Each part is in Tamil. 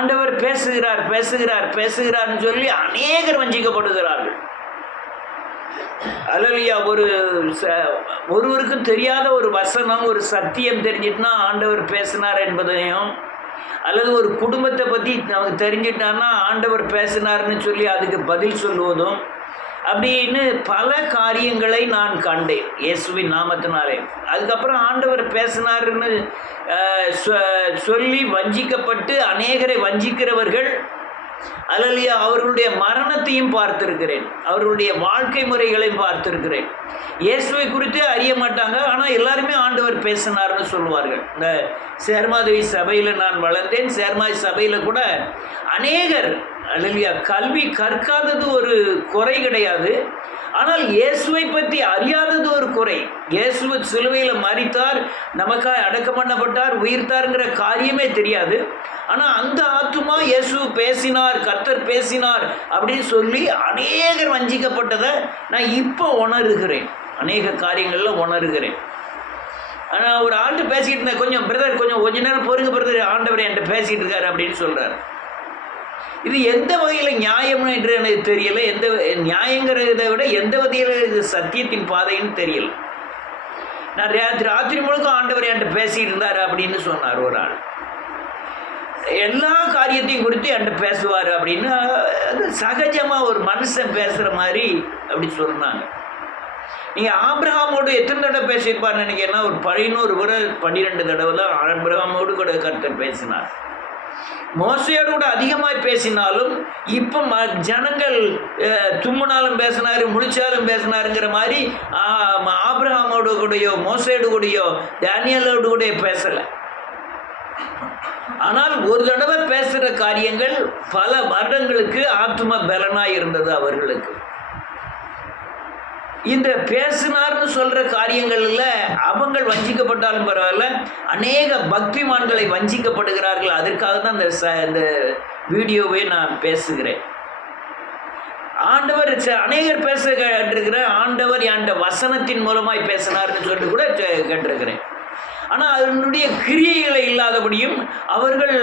ஆண்டவர் பேசுகிறார் பேசுகிறார் பேசுகிறார்னு சொல்லி அநேகர் வஞ்சிக்கப்படுகிறார்கள். அல்லேலூயா. ஒருவருக்கும் தெரியாத ஒரு வசனம், ஒரு சத்தியம் தெரிஞ்சிட்டுனா ஆண்டவர் பேசினார் என்பதையும், அல்லது ஒரு குடும்பத்தை பற்றி நமக்கு தெரிஞ்சிட்டான்னா ஆண்டவர் பேசினார்னு சொல்லி அதுக்கு பதில் சொல்லுவதும், அப்படின்னு பல காரியங்களை நான் கண்டேன் இயேசுவின் நாமத்தினாலே. அதுக்கப்புறம் ஆண்டவர் பேசினாருன்னு சொல்லி வஞ்சிக்கப்பட்டு அநேகரை வஞ்சிக்கிறவர்கள், அல்லேலூயா, அவர்களுடைய மரணத்தையும் பார்த்திருக்கிறேன், அவர்களுடைய வாழ்க்கை முறைகளையும் பார்த்திருக்கிறேன். இயேசுவை குறித்து அறிய மாட்டாங்க, ஆனால் எல்லாருமே ஆண்டவர் பேசினார்னு சொல்லுவார்கள். இந்த சேர்மாதேவி சபையில் நான் வளர்ந்தேன். சேர்மாதி சபையில் கூட அநேகர், அல்லேலூயா, கல்வி கற்காதது ஒரு குறை கிடையாது, ஆனால் இயேசுவை பற்றி அறியாதது ஒரு குறை. இயேசுவை சிலுவையில் மரித்தார், நமக்காக அடக்கம் பண்ணப்பட்டார், உயிர்த்தாருங்கிற காரியமே தெரியாது. ஆனால் அந்த ஆத்துமா இயேசு பேசினார், கர்த்தர் பேசினார் அப்படின்னு சொல்லி அநேகர் வஞ்சிக்கப்பட்டதை நான் இப்போ உணர்கிறேன், அநேக காரியங்களில் உணர்கிறேன். ஆனால் ஒரு ஆள்கிட்ட பேசிக்கிட்டு இருந்தேன், கொஞ்சம் பிரதர் கொஞ்ச நேரம் பொறுங்க பிரதர், ஆண்டவர் என்கிட்ட பேசிகிட்டு இருக்காரு அப்படின்னு சொல்கிறார். இது எந்த வகையில் நியாயம்னு என்று எனக்கு தெரியலை. எந்த நியாயங்கிறத விட எந்த வகையில் இது சத்தியத்தின் பாதைன்னு தெரியல. நான் ராத்திரி முழுக்க ஆண்டவர் என்கிட்ட பேசிகிட்டு இருந்தார் அப்படின்னு சொன்னார் ஒரு ஆள். எல்லா காரியத்தையும் குறித்து என்கிட்ட பேசுவார் அப்படின்னு, அது சகஜமாக ஒரு மனுஷன் பேசுகிற மாதிரி அப்படி சொன்னாங்க. நீங்கள் ஆபிரகாமோடு எத்தனை தடவை பேசியிருப்பார்னு நினைக்கிறேன்னா, ஒரு 11 முறை 12 தடவை தான் ஆபிரகாமோடு கூட கர்த்தர் பேசினார். மோசையோடு கூட அதிகமாக பேசினாலும் இப்போ ஜனங்கள் தும்முனாலும் பேசினார், முழிச்சாலும் பேசினாருங்கிற மாதிரி ஆபிரகாமோடு கூடயோ மோசையோடு கூடயோ தானியலோடு கூட பேசலை. ஆனால் ஒரு தடவை பேசுகிற காரியங்கள் பல வருடங்களுக்கு ஆத்தும பலனாக இருந்தது அவர்களுக்கு. இந்த பேசினார்னு சொல்கிற காரியங்களில் அவங்க வஞ்சிக்கப்பட்டாலும் பரவாயில்ல, அநேக பக்திமான்களை வஞ்சிக்கப்படுகிறார்கள். அதற்காக தான் இந்த வீடியோவை நான் பேசுகிறேன். ஆண்டவர் அநேகர் பேச கேட்டிருக்கிறேன், ஆண்டவர் என்கிட்ட வசனத்தின் மூலமாய் பேசினார்னு சொல்லிட்டு கூட கேட்டிருக்கிறேன். ஆனால் அதனுடைய கிரியைகளை இல்லாதபடியும் அவர்கள்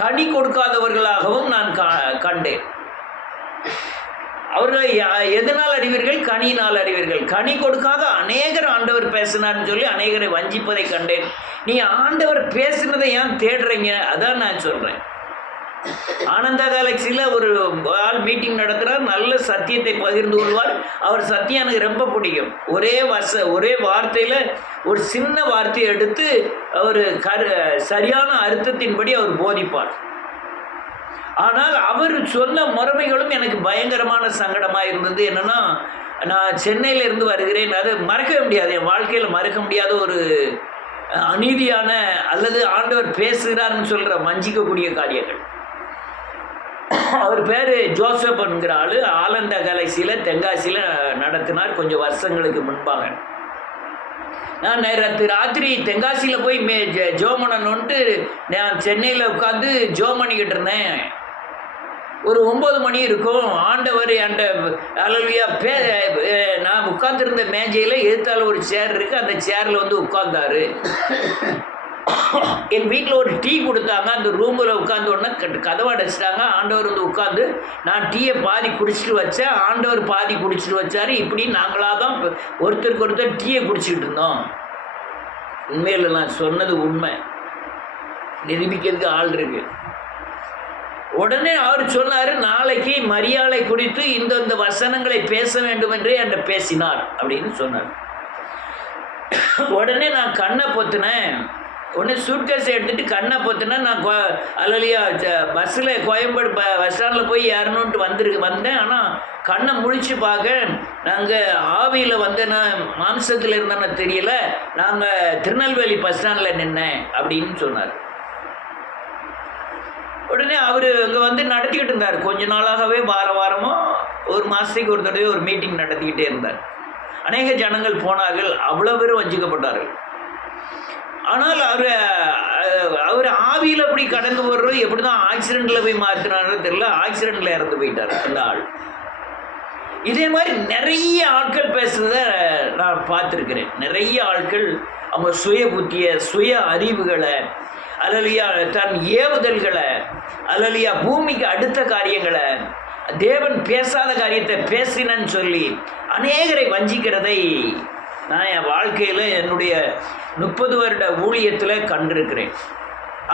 கனி கொடுக்காதவர்களாகவும் நான் கண்டேன். அவர்களை எதனால் அறிவீர்கள்? கனியினால் அறிவீர்கள். கனி கொடுக்காத அநேகர் ஆண்டவர் பேசினார்னு சொல்லி அநேகரை வஞ்சிப்பதை கண்டேன். நீ ஆண்டவர் பேசுனதை ஏன் தேடுறீங்க? அதான் நான் சொல்கிறேன். ஆனந்தா கேலக்சியில் ஒரு ஆள் மீட்டிங் நடத்துகிறார், நல்ல சத்தியத்தை பகிர்ந்து கொள்வார். அவர் சத்தியம் எனக்கு ரொம்ப பிடிக்கும். ஒரே வார்த்தையில் ஒரு சின்ன வார்த்தையை எடுத்து அவர் சரியான அர்த்தத்தின்படி அவர் போதிப்பார். ஆனால் அவர் சொன்ன முறைமைகளும் எனக்கு பயங்கரமான சங்கடமாக இருந்தது. என்னென்னா, நான் சென்னையில் இருந்து வருகிறேன், அது மறக்க முடியாது, என் வாழ்க்கையில் மறக்க முடியாத ஒரு அநீதியான அல்லது ஆண்டவர் பேசுகிறார்னு சொல்கிற வஞ்சிக்கக்கூடிய காரியங்கள். அவர் பேர் ஜோசப் என்கிற ஆள் ஆனந்தா கேலக்சியில் தென்காசியில் நடத்தினார் கொஞ்சம் வருஷங்களுக்கு முன்பாக. நான் ராத்திரி தென்காசியில் போய் ஜோம் பண்ணணுன்ட்டு நான் சென்னையில் உட்காந்து ஜோம் பண்ணிக்கிட்டு இருந்தேன். ஒரு 9 மணி இருக்கும். ஆண்டவர் என்கிட்ட அல்லேலூயா நான் உட்காந்துருந்த மேஜையில் எதிர்த்தால ஒரு சேர் இருக்குது, அந்த சேரில் வந்து உட்கார்ந்தாரு. என் வீட்டில் ஒரு டீ கொடுத்தாங்க, அந்த ரூமில் உட்காந்து உடனே கதவை அடைச்சிட்டாங்க. ஆண்டவர் வந்து உட்காந்து, நான் டீயை பாதி குடிச்சிட்டு வச்சேன், ஆண்டவர் பாதி குடிச்சிட்டு வச்சார். இப்படி நாங்களாக தான் ஒருத்தருக்கு ஒருத்தர் டீயை குடிச்சிக்கிட்டு இருந்தோம். உண்மையில் நான் சொன்னது உண்மை, நிரூபிக்கிறதுக்கு ஆள் இருக்கு. உடனே அவர் சொன்னார், நாளைக்கு மரியாதை குறித்து இந்த வசனங்களை பேச வேண்டும் என்று என்கிட்ட பேசினார் அப்படின்னு சொன்னார். உடனே நான் கண்ணை பொத்துனேன். உடனே சூட்கேஸை எடுத்துகிட்டு கண்ணை பொத்துனேன். நான் அல்லையா பஸ்ஸில் கோயம்பேடு பஸ் ஸ்டாண்டில் போய் ஏறணுன்ட்டு வந்தேன். ஆனால் கண்ணை முழிச்சு பார்க்க, நாங்கள் ஆவியில் வந்தேன்னா மாம்சத்தில் இருந்தேன்னு தெரியல, நாங்கள் திருநெல்வேலி பஸ் ஸ்டாண்டில் நின்னேன் அப்படின்னு சொன்னார். உடனே அவர் இங்கே வந்து நடத்திக்கிட்டு இருந்தார். கொஞ்ச நாளாகவே வாரமோ ஒரு மாதத்துக்கு ஒரு தடவை ஒரு மீட்டிங் நடத்திக்கிட்டே இருந்தார். அநேக ஜனங்கள் போனார்கள், அவ்வளோ பேரும் வஞ்சிக்கப்பட்டார்கள். ஆனால் அவர் ஆவியில் அப்படி கடந்து போடுறது எப்படி தான் ஆக்சிடெண்ட்டில் போய் மாற்றினாரோ தெரியல, ஆக்சிடெண்ட்டில் இறந்து போயிட்டார் அந்த ஆள். இதே மாதிரி நிறைய ஆட்கள் பேசுகிறத நான் பார்த்துருக்கிறேன். நிறைய ஆட்கள் அவங்க சுய புத்தியை, சுய அறிவுகளை, அல்லலியா தன் ஏவுதல்களை, அல்லலியா பூமிக்கு அடுத்த காரியங்களை, தேவன் பேசாத காரியத்தை பேசினன்னு சொல்லி அநேகரை வஞ்சிக்கிறதை நான் என் வாழ்க்கையில் என்னுடைய 30 வருட ஊழியத்தில் கண்டிருக்கிறேன்.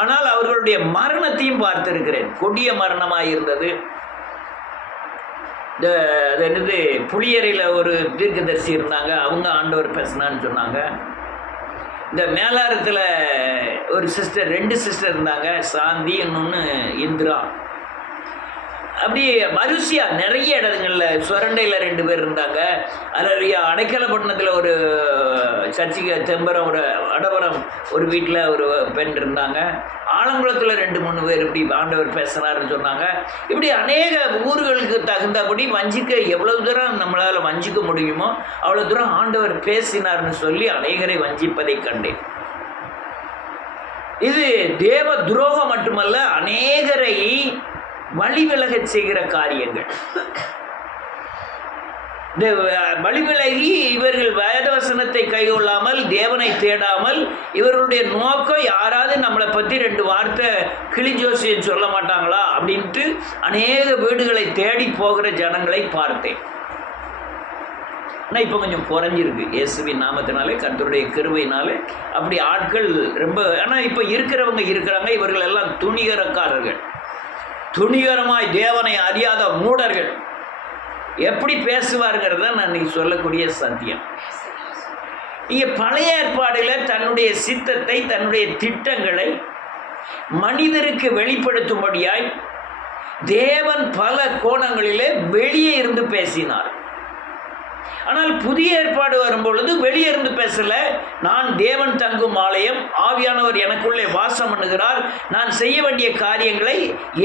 ஆனால் அவர்களுடைய மரணத்தையும் பார்த்திருக்கிறேன். கொடிய மரணமாக இருந்தது. அது என்னது, புளியறையில் ஒரு தீர்க்கதரிசி இருந்தாங்க, அவங்க ஆண்டவர் பேசினான்னு சொன்னாங்க. இந்த மேலாரத்தில் ஒரு சிஸ்டர், 2 சிஸ்டர் இருந்தாங்க, சாந்தி இன்னொன்று இந்திரா. அப்படி வரிசையாக நிறைய இடங்களில், சுரண்டையில் 2 பேர் இருந்தாங்க. அதில் அடைக்கலப்பட்டினத்தில் ஒரு சர்ச்சுக்கு தெம்பரம், ஒரு அடவரம் ஒரு வீட்டில் ஒரு பெண் இருந்தாங்க. ஆலங்குளத்தில் 2-3 பேர் இப்படி ஆண்டவர் பேசுகிறாருன்னு சொன்னாங்க. இப்படி அநேக ஊர்களுக்கு தகுந்தபடி வஞ்சிக்க எவ்வளவு தூரம் நம்மளால் வஞ்சிக்க முடியுமோ அவ்வளோ தூரம் ஆண்டவர் பேசினார்னு சொல்லி அநேகரை வஞ்சிப்பதை கண்டேன். இது தேவ துரோகம் மட்டுமல்ல, அநேகரை வழிவிலகச் செய்கிற காரியங்கள். இந்த வழிவிலகி இவர்கள் வேதவசனத்தை கைகொள்ளாமல், தேவனை தேடாமல், இவர்களுடைய நோக்கம் யாராவது நம்மளை பற்றி 2 வார்த்தை கிளிஜோசியம் சொல்ல மாட்டாங்களா அப்படின்ட்டு அநேக வீடுகளை தேடி போகிற ஜனங்களை பார்த்தேன். ஆனால் இப்போ கொஞ்சம் குறைஞ்சிருக்கு இயேசுவின் நாமத்தினாலே, கர்த்தருடைய கிருபையினாலே. அப்படி ஆட்கள் ரொம்ப, ஆனால் இப்போ இருக்கிறவங்க இருக்கிறாங்க. இவர்கள் எல்லாம் துணிகரக்காரர்கள், துணிகரமாய் தேவனை அறியாத மூடர்கள். எப்படி பேசுவாருங்கிறத நான் இன்னைக்கு சொல்லக்கூடிய சத்தியம். இங்கே பழைய ஏற்பாடில் தன்னுடைய சித்தத்தை, தன்னுடைய திட்டங்களை மனிதருக்கு வெளிப்படுத்தும்படியாய் தேவன் பல கோணங்களிலே வெளியே இருந்து பேசினார். ஆனால் புதிய ஏற்பாடு வரும்பொழுது வெளியே இருந்து பேசல. நான் தேவன் தங்கும் ஆலயம், ஆவியானவர் எனக்குள்ளே வாசம் பண்ணுகிறார், நான் செய்ய வேண்டிய காரியங்களை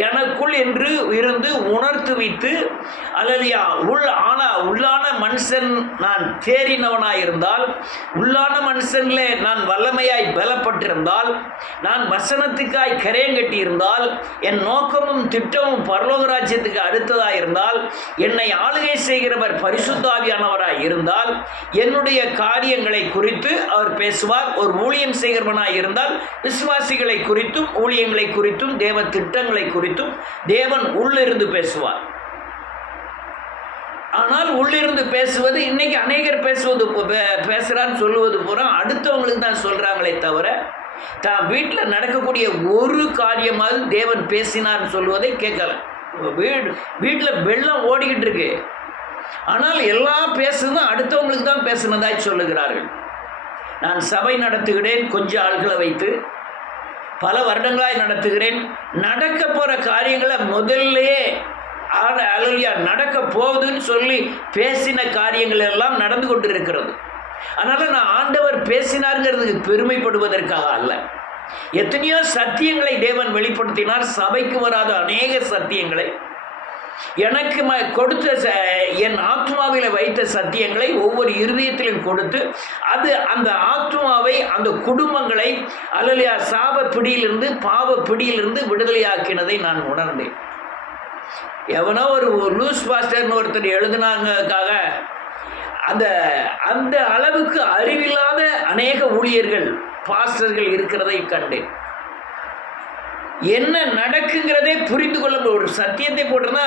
எனக்குள் என்று இருந்து உணர்த்துவித்து, அல்லலியா உள்ளான மனுஷன் நான் தேறினவனாய் இருந்தால், உள்ளான மனுஷன்ல நான் வல்லமையாய் பலப்பட்டிருந்தால், நான் வசனத்துக்காய் கரையங்கட்டி இருந்தால், என் நோக்கமும் திட்டமும் பரலோக ராஜ்யத்துக்கு அடுத்ததாக இருந்தால், என்னை ஆளுகை செய்கிறவர் பரிசுத்த ஆவியானவராய் இருந்தால், என்னுடைய காரியங்களை குறித்து அவர் பேசுவார். ஒரு ஊழியம் செய்கிறவனாய் இருந்தால் விசுவாசிகளை குறித்தும் ஊழியங்களை குறித்தும் தேவ திட்டங்களை குறித்தும் தேவன் உள்ளிருந்து பேசுவார். ஆனால் உள்ளிருந்து பேசுவது, இன்னைக்கு அநேகர் பேசுறான்னு சொல்லுவது பூரா அடுத்தவங்களுக்கு தான் சொல்றாங்களே தவிர, தான் வீட்டில் நடக்கக்கூடிய ஒரு காரியமாவது தேவன் பேசினார்னு சொல்லுவதை கேட்கல. வீட்டில் வெள்ளம் ஓடிக்கிட்டு இருக்கு, ஆனால் எல்லாம் பேசுனதும் அடுத்தவங்களுக்கு தான் பேசுனதாய் சொல்லுகிறார்கள். நான் சபை நடத்துகிறேன், கொஞ்சம் ஆட்களை வைத்து பல வருடங்களாய் நடத்துகிறேன். நடக்க போகிற காரியங்களை முதல்லையே அலலியா நடக்க போகுதுன்னு சொல்லி பேசின காரியங்கள் எல்லாம் நடந்து கொண்டு இருக்கிறது. அதனால் நான் ஆண்டவர் பேசினாருங்கிறதுக்கு பெருமைப்படுவதற்காக அல்ல. எத்தனையோ சத்தியங்களை தேவன் வெளிப்படுத்தினார். சபைக்கு வராத அநேக சத்தியங்களை எனக்கு கொடுத்த, என் ஆத்மாவில் வைத்த சத்தியங்களை ஒவ்வொரு இருதயத்திலும் கொடுத்து, அது அந்த ஆத்மாவை, அந்த குடும்பங்களை அல்லலியா சாப பிடியிலிருந்து, பாவ பிடியிலிருந்து விடுதலையாக்கினதை நான் உணர்ந்தேன். எவனோ ஒரு லூஸ் பாஸ்டர்னு ஒருத்தர் எழுதினாங்கக்காக அந்த அளவுக்கு அறிவில்லாத அநேக ஊழியர்கள், பாஸ்டர்கள் இருக்கிறதை கண்டேன். என்ன நடக்குங்கிறதே புரிந்து கொள்ள ஒரு சத்தியத்தை போட்டிருந்தா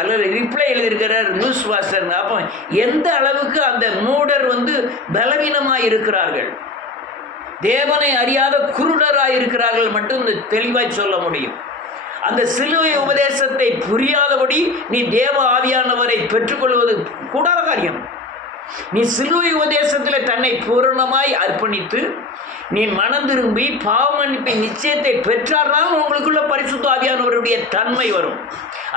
அதில் ரிப்ளை எழுதியிருக்கிறார் நியூஸ் வாசர். அப்போ எந்த அளவுக்கு அந்த மூடர் பலவீனமாக இருக்கிறார்கள், தேவனை அறியாத குருடராக இருக்கிறார்கள் மட்டும் இந்த தெளிவாய் சொல்ல முடியும். அந்த சிலுவை உபதேசத்தை புரியாதபடி நீ தேவ ஆவியானவரை பெற்றுக்கொள்வது கூடாத காரியம். நீ சிலுவை உபதேசத்தில் தன்னை பூரணமாய் அர்ப்பணித்து நீ மனம் திரும்பி பாவ மன்னிப்பின் நிச்சயத்தை பெற்றால்தான் உங்களுக்குள்ள பரிசுத்த ஆவியானவருடைய தன்மை வரும்.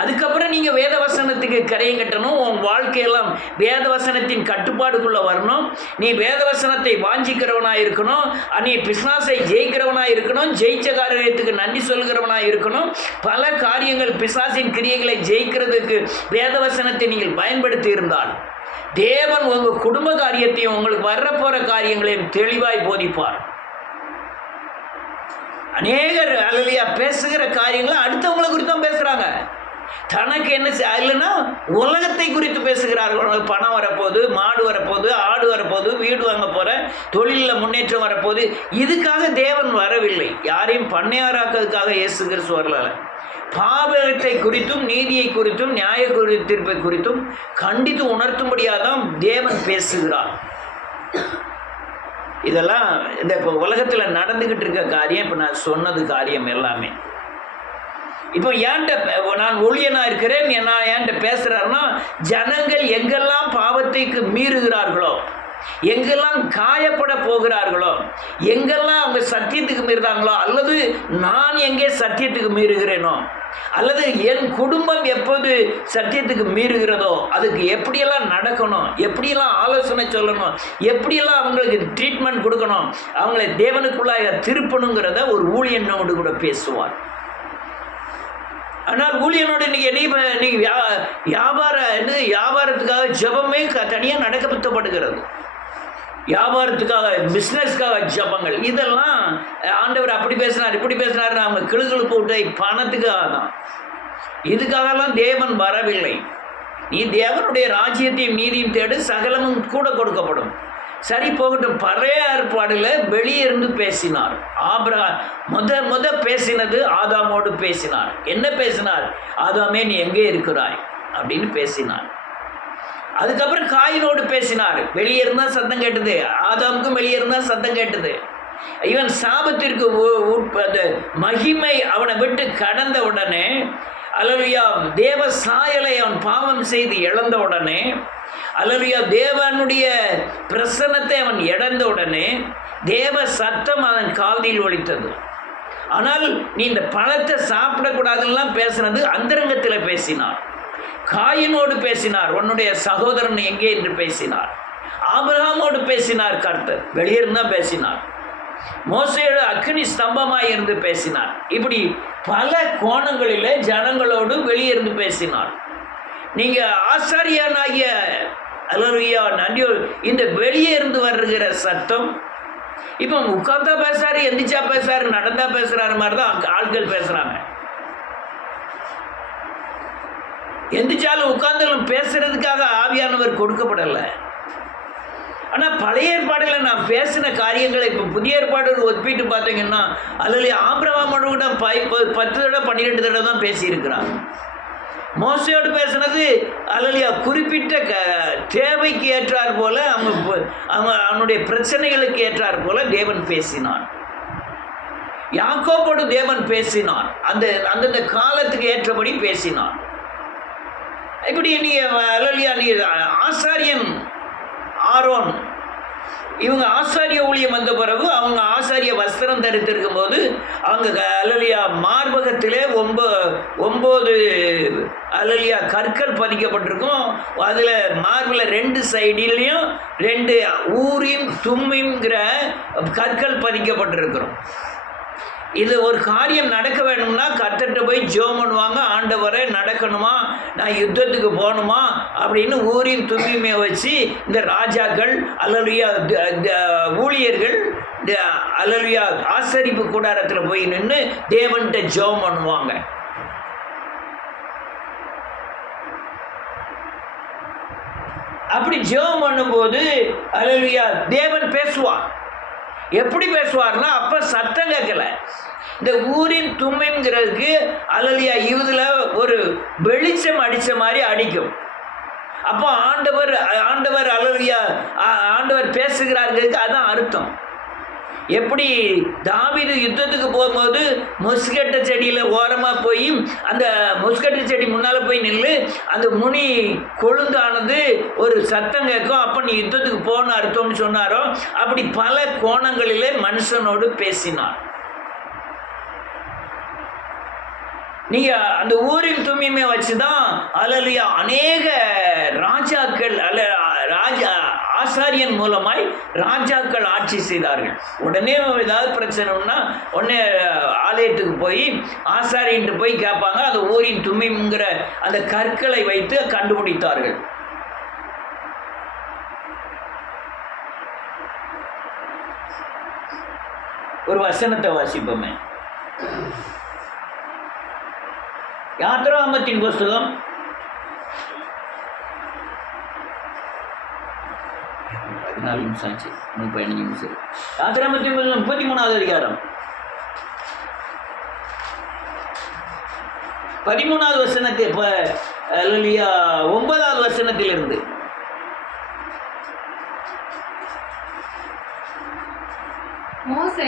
அதுக்கப்புறம் நீங்கள் வேதவசனத்துக்கு கரையம் கட்டணும். உன் வாழ்க்கையெல்லாம் வேதவசனத்தின் கட்டுப்பாடுக்குள்ளே வரணும். நீ வேதவசனத்தை வாஞ்சிக்கிறவனாக இருக்கணும். நீ பிசாசை ஜெயிக்கிறவனாக இருக்கணும். ஜெயிச்ச காரியத்துக்கு நன்றி சொல்கிறவனாக இருக்கணும். பல காரியங்கள் பிசாசின் கிரியைகளை ஜெயிக்கிறதுக்கு வேதவசனத்தை நீங்கள் பயன்படுத்தி இருந்தால் தேவன் உங்கள் குடும்ப காரியத்தையும் உங்களுக்கு வரப்போகிற காரியங்களையும் தெளிவாய் போதிப்பார். அநேகர் அல்லலியா பேசுகிற காரியங்களை அடுத்தவங்களை குறித்து தான் பேசுகிறாங்க. தனக்கு என்ன இல்லைன்னா உலகத்தை குறித்து பேசுகிறார்கள். பணம் வரப்போகுது, மாடு வரப்போகுது, ஆடு வரப்போகுது, வீடு வாங்க போகிற, தொழிலில் முன்னேற்றம் வரப்போகுது. இதுக்காக தேவன் வரவில்லை. யாரையும் பண்ணையாராக்கிறதுக்காக இயேசு கிறிஸ்து வரல. பாவத்தை குறித்தும் நீதியை குறித்தும் நியாய தீர்ப்பை குறித்தும் கண்டித்து உணர்த்தும்படியாக தான் தேவன் பேசுகிறார். இதெல்லாம் இந்த இப்போ உலகத்தில் நடந்துக்கிட்டு இருக்க காரியம். இப்போ நான் சொன்னது காரியம் எல்லாமே. இப்போ ஏன்ட்ட நான் ஊழியனாக இருக்கிறேன், நான் ஏன்ட்ட பேசுகிறாருன்னா, ஜனங்கள் எங்கெல்லாம் பாவத்தைக்கு மீறுகிறார்களோ, எங்கெல்லாம் காயப்பட போகிறார்களோ, எங்கெல்லாம் அவங்க சத்தியத்துக்கு மீறுறாங்களோ, அல்லது நான் எங்கே சத்தியத்துக்கு மீறுகிறேனோ, அல்லது என் குடும்பம் எப்போது சத்தியத்துக்கு மீறுகிறதோ, அதுக்கு எப்படியெல்லாம் நடக்கணும், எப்படியெல்லாம் ஆலோசனை சொல்லணும், எப்படியெல்லாம் அவங்களுக்கு ட்ரீட்மெண்ட் கொடுக்கணும், அவங்களை தேவனுக்குள்ளாக திருப்பணுங்கிறத ஒரு ஊழியனோடு கூட பேசுவார். ஆனால் ஊழியனோடு இன்னைக்கு வியாபாரத்துக்காக ஜெபமே தனியாக நடக்கப்படுகிறது. வியாபாரத்துக்காக, பிஸ்னஸ்க்காக ஜபங்கள், இதெல்லாம் ஆண்டவர் அப்படி பேசினார் இப்படி பேசினார்னு அவங்க கிளுகிழு போட்டு பணத்துக்காக தான். இதுக்காகலாம் தேவன் வரவில்லை. நீ தேவனுடைய ராஜ்யத்தையும் நீதியும் தேடு, சகலமும் கூட கொடுக்கப்படும். சரி, போகட்டும். பழைய ஏற்பாடில் வெளியே இருந்து பேசினார். முத பேசினது ஆதாமோடு பேசினார். என்ன பேசினார்? ஆதாமே நீ எங்கே இருக்கிறாய் அப்படின்னு பேசினார். அதுக்கப்புறம் காயினோடு பேசினார். வெளியே இருந்தால் சத்தம் கேட்டது, ஆதாமுக்கும் வெளியே இருந்தால் சத்தம் கேட்டது. இவன் சாபத்திற்கு அந்த மகிமை அவனை விட்டு கடந்த உடனே, அல்லேலூயா, தேவ சாயலை அவன் பாவம் செய்து இழந்த உடனே, அல்லேலூயா, தேவனுடைய பிரசன்னத்தை அவன் இழந்த உடனே தேவ சத்தம் அவன் காதில் ஒலித்தது. ஆனால் நீ இந்த பழத்தை சாப்பிடக்கூடாதுலாம் பேசினது அந்தரங்கத்தில் பேசினார். காயினோடு பேசினார், உன்னுடைய சகோதரன் எங்கே என்று பேசினார். ஆபிரகாமோடு பேசினார், கர்த்தர் வெளியே இருந்தால் பேசினார். மோசேயோட அக்னி ஸ்தம்பமாய் இருந்து பேசினார். இப்படி பல கோணங்களிலே ஜனங்களோடு வெளியே இருந்து பேசினார். நீங்கள் ஆசாரியனாகிய அல்லேலூயா நன்றி, இந்த வெளியே இருந்து வருகிற சத்தம் இப்போ உட்கார்ந்தா பேசுறாரு, எந்திரிச்சா பேசுறாரு, நடந்தா பேசுறாரு மாதிரி தான் ஆட்கள் பேசுறாங்க. எந்திரிச்சாலும் உட்கார்ந்தாலும் பேசுறதுக்காக ஆவியானவர் கொடுக்கப்படலை. ஆனால் பழைய ஏற்பாடுகளில் நான் பேசின காரியங்களை இப்போ புதிய ஏற்பாடு ஒப்பிட்டு பார்த்தீங்கன்னா, அதில் ஆபிரகாமோடு கூட 10 தடவை 12 தடவை தான் பேசியிருக்கிறார். மோசையோடு பேசினது அல்லையா குறிப்பிட்ட தேவைக்கு ஏற்றார் போல, அவனுடைய பிரச்சனைகளுக்கு ஏற்றார் போல தேவன் பேசினான். யாக்கோபோடு தேவன் பேசினான், அந்தந்த காலத்துக்கு ஏற்றபடி பேசினான். இப்படி நீ அல்லையா, நீ ஆசாரியன் ஆரோன், இவங்க ஆசாரிய ஊழியம் வந்த பிறகு அவங்க ஆசாரிய வஸ்திரம் தரித்திருக்கும் போது அவங்க அல்லலியா மார்பகத்திலே 9 அல்லலியா கற்கள் பதிக்கப்பட்டிருக்கும். அதில் மார்பில் 2 சைடிலையும் 2 ஊரின் தும்மிங்கிற கற்கள் பதிக்கப்பட்டிருக்கிறோம். இது ஒரு காரியம் நடக்க வேணும்னா கர்த்தர்கிட்ட போய் ஜெபம் பண்ணுவாங்க. ஆண்டவரே நடக்கணுமா, நான் யுத்தத்துக்கு போகணுமா அப்படின்னு ஊரின் தும்மியுமே வச்சு இந்த ராஜாக்கள் அல்லலுயா ஊழியர்கள் அல்லலுயா ஆசரிப்பு கூடாரத்தில் போய் நின்று தேவன்கிட்ட ஜெபம் பண்ணுவாங்க. அப்படி ஜெபம் பண்ணும்போது அல்லலுயா தேவன் பேசுவார். எப்படி பேசுவார்னா, அப்போ சத்தம் கேட்கல. இந்த ஊரின் தும்மிங்கிறதுக்கு அல்லலியா இதில் ஒரு வெளிச்சம் அடித்த மாதிரி அடிக்கும். அப்போ ஆண்டவர் அல்லலியா ஆண்டவர் பேசுகிறாருங்கிறதுக்கு அதான் அர்த்தம். எப்படி தாவீது யுத்தத்துக்கு போகும்போது முஸ்கட்டை செடியில் ஓரமாக போய் அந்த முஸ்கட்டை செடி முன்னால் போய் நின்று அந்த முனி கொழுந்தானது ஒரு சத்தம் கேட்கும், அப்போ நீ யுத்தத்துக்கு போகணும் அர்த்தம்னு சொன்னாரோ, அப்படி பல கோணங்களிலே மனுஷனோடு பேசினார். நீங்கள் அந்த ஊரின் தும்மியுமே வச்சு தான் அல்லலியா அநேக ராஜாக்கள் ஆசாரியன் மூலமாய் ராஜாக்கள் ஆட்சி செய்தார்கள். உடனே ஏதாவது பிரச்சனைன்னா உடனே ஆலயத்துக்கு போய் ஆசாரியன்ட்டு போய் கேட்பாங்க. அந்த ஊரின் தும்மிங்கிற அந்த கற்களை வைத்து கண்டுபிடித்தார்கள். ஒரு வசனத்தை வாசிப்போமே. யாத்திராகமத்தின் புஸ்தகம் 14 நிமிஷம் ஆச்சு, 15 நிமிஷம். யாத்திராகமத்தின் புஸ்தகம் 33வது அதிகாரம் 13வது வசனத்தில் 9வது வசனத்திலிருந்து. மோசே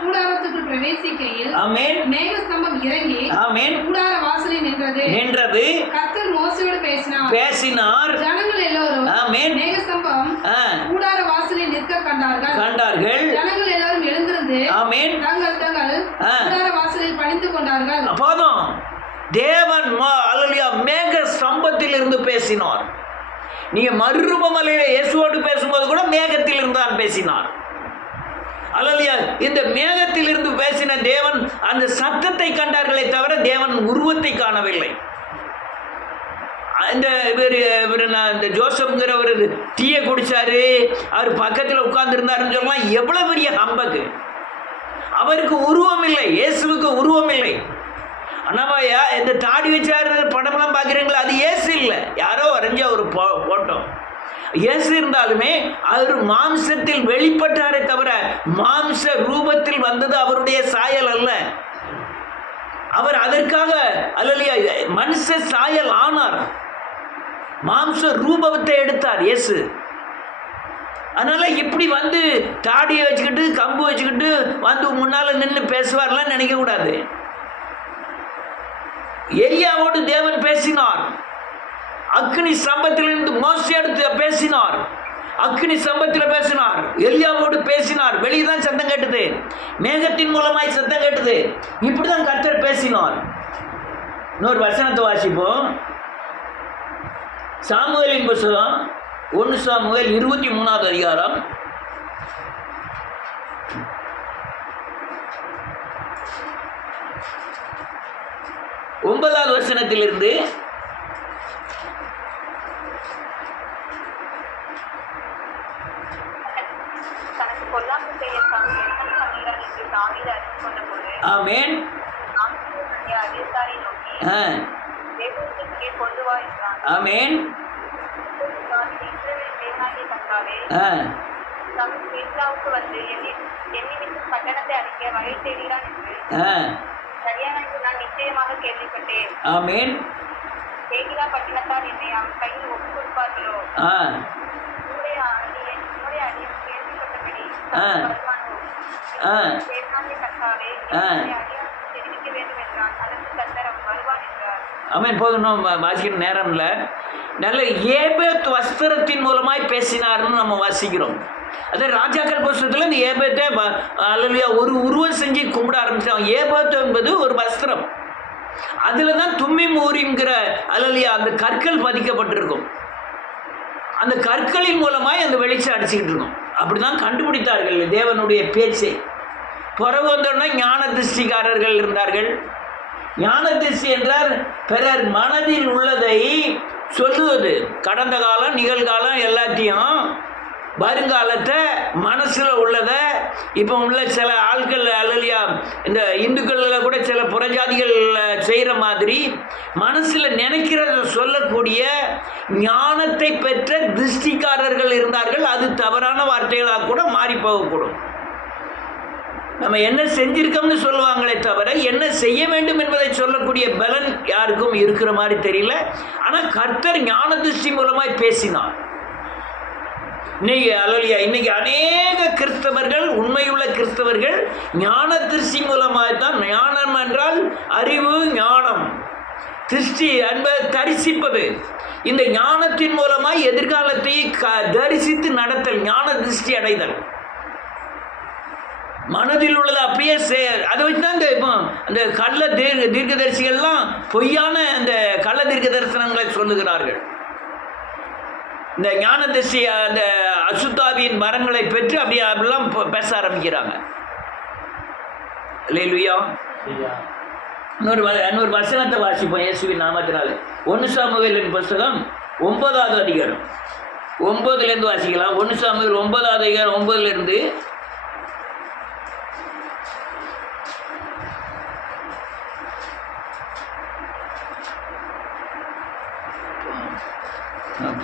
கூடாரத்துக்குள் பிரவேசிக்கையில் மேகஸ்தம்பம் இறங்கி கூடார வாசலில் நின்றது. கர்த்தர் மோசேயோடு பேசினார். ஜனங்கள் எல்லோரும் மேகஸ்தம்பம் கூடார வாசலில் நிற்க கண்டார்கள். ஜனங்கள் எல்லோரும் எழுந்திருந்து தங்கள் கூடார வாசலில் பணிந்து கொண்டார்கள். போதும், தேவன் மேக ஸ்தம்பத்தில் இருந்து பேசினார். நீங்க மறுரூபமலையில இயேசுவோடு பேசும்போது கூட மேகத்தில் இருந்தான் பேசினார். அல்லேலூயா. இந்த மேகத்தில் இருந்து பேசின தேவன் அந்த சத்தத்தை கண்டார்களே தவிர தேவன் உருவத்தை காணவில்லை. இந்த ஜோசப்ங்கிறவர் டீயை குடிச்சாரு, அவர் பக்கத்தில் உட்கார்ந்து இருந்தாருன்னு சொல்லலாம். எவ்வளவு பெரிய ஹம்பக்கு! அவருக்கு உருவம் இல்லை, இயேசுவுக்கு உருவம் இல்லை. அண்ணாமையா இந்த தாடி வச்சாரு படம்லாம் பார்க்குறீங்களா? அது இயேசு இல்லை, யாரோ வரைஞ்ச ஒரு போட்டோ. இயேசு இருந்தாலுமே அவர் மாம்சத்தில் வெளிப்பட்டாரே தவிர மாம்ச ரூபத்தில் வந்தது அவருடைய சாயல் அல்ல. அவர் அதற்காக அல்லேலூயா மனுஷ சாயல் ஆனார், மாம்ச ரூபத்தை எடுத்தார் இயேசு. அதனால இப்படி வந்து தாடியை வச்சுக்கிட்டு கம்பு வச்சுக்கிட்டு வந்து முன்னால நின்று பேசுவார்லாம் நினைக்க கூடாது. எலியாவோடு தேவன் பேசினார். அக்னி ஸ்தம்பத்திலிருந்து மோசே எடுத்து பேசினார். அக்னி ஸ்தம்பத்தில் பேசினார், எலியாவோடு பேசினார். வெளியேதான் சத்தம் கேட்டது, மேகத்தின் மூலமாய் சத்தம் கேட்டது. இப்படிதான் கர்த்தர் பேசினார். இன்னொரு வசனத்தை வாசிப்போம். சாமுவேலின் புத்தகம் 1 சாமுவேல் 23வது அதிகாரம் 9வது வசனத்திலிருந்து ஆமென். ஆமென். ஆமென். ஆமென். போதும், வாசிக்கிற நேரம் இல்லை. நல்ல ஏபேத் வஸ்திரத்தின் மூலமாய் பேசினார்னு நம்ம வாசிக்கிறோம். அதே ராஜாக்கள் புஸ்தகத்தில் இந்த ஏபேத்தை அல்லேலூயா ஒரு உருவம் செஞ்சு கும்பிட ஆரம்பிச்சாங்க. ஏபேத் என்பது ஒரு வஸ்திரம். அதில் தான் தும்மிம் ஊரிம்ங்கிற அல்லேலூயா அந்த கற்கள் பதிக்கப்பட்டிருக்கும். அந்த கற்களின் மூலமாய் அந்த வெளிச்சம் அடிச்சுக்கிட்டு இருக்கும். அப்படிதான் கண்டுபிடித்தார்கள் தேவனுடைய பேச்சை. பிறகு வந்தோன்னா ஞான திருஷ்டிக்காரர்கள் இருந்தார்கள். ஞான திருஷ்டி என்றால் பிறர் மனதில் உள்ளதை சொல்லுவது, கடந்த காலம் நிகழ்காலம் எல்லாத்தையும், வருங்காலத்தை மனசில் உள்ளதை. இப்போ உள்ள சில ஆட்கள் அல்லேலூயா இந்த இந்துக்களில் கூட சில புறஜாதிகள் செய்கிற மாதிரி மனசில் நினைக்கிறத சொல்லக்கூடிய ஞானத்தை பெற்ற திருஷ்டிக்காரர்கள் இருந்தார்கள். அது தவறான வார்த்தைகளாக கூட மாறி போகக்கூடும். நம்ம என்ன செஞ்சிருக்கோம்னு சொல்லுவாங்களே தவிர என்ன செய்ய வேண்டும் என்பதை சொல்லக்கூடிய பலன் யாருக்கும் இருக்கிற மாதிரி தெரியல. ஆனால் கர்த்தர் ஞான திருஷ்டி மூலமாய் பேசினார். இன்னைக்கு அநேக கிறிஸ்தவர்கள், உண்மையுள்ள கிறிஸ்தவர்கள் ஞான திருஷ்டி மூலமாய்த்தான். ஞானம் என்றால் அறிவு, ஞானம். திருஷ்டி என்பது தரிசிப்பது. இந்த ஞானத்தின் மூலமாய் எதிர்காலத்தை தரிசித்து நடத்தல், ஞான திருஷ்டி அடைதல். மனதில் உள்ளது அப்படியே அதை வச்சு தான் இப்போ அந்த கள்ள தீர்க்கதரிசிகள்லாம் பொய்யான அந்த கள்ள தீர்க்க தரிசனங்களை சொல்லுகிறார்கள். இந்த ஞான திருஷ்டி அந்த அசுத்தாவியின் மரங்களை பெற்று அப்படிலாம் பேச ஆரம்பிக்கிறாங்க. அல்லேலூயா. இன்னொரு வசனத்தை வாசிப்போம் இயேசுவின் நாமத்தினால. 1 சாமுவேலின் புத்தகம் 9வது அதிகாரம் 9லேருந்து வாசிக்கலாம். 1 சாமுவேல் 9வது அதிகாரம் 9லேருந்து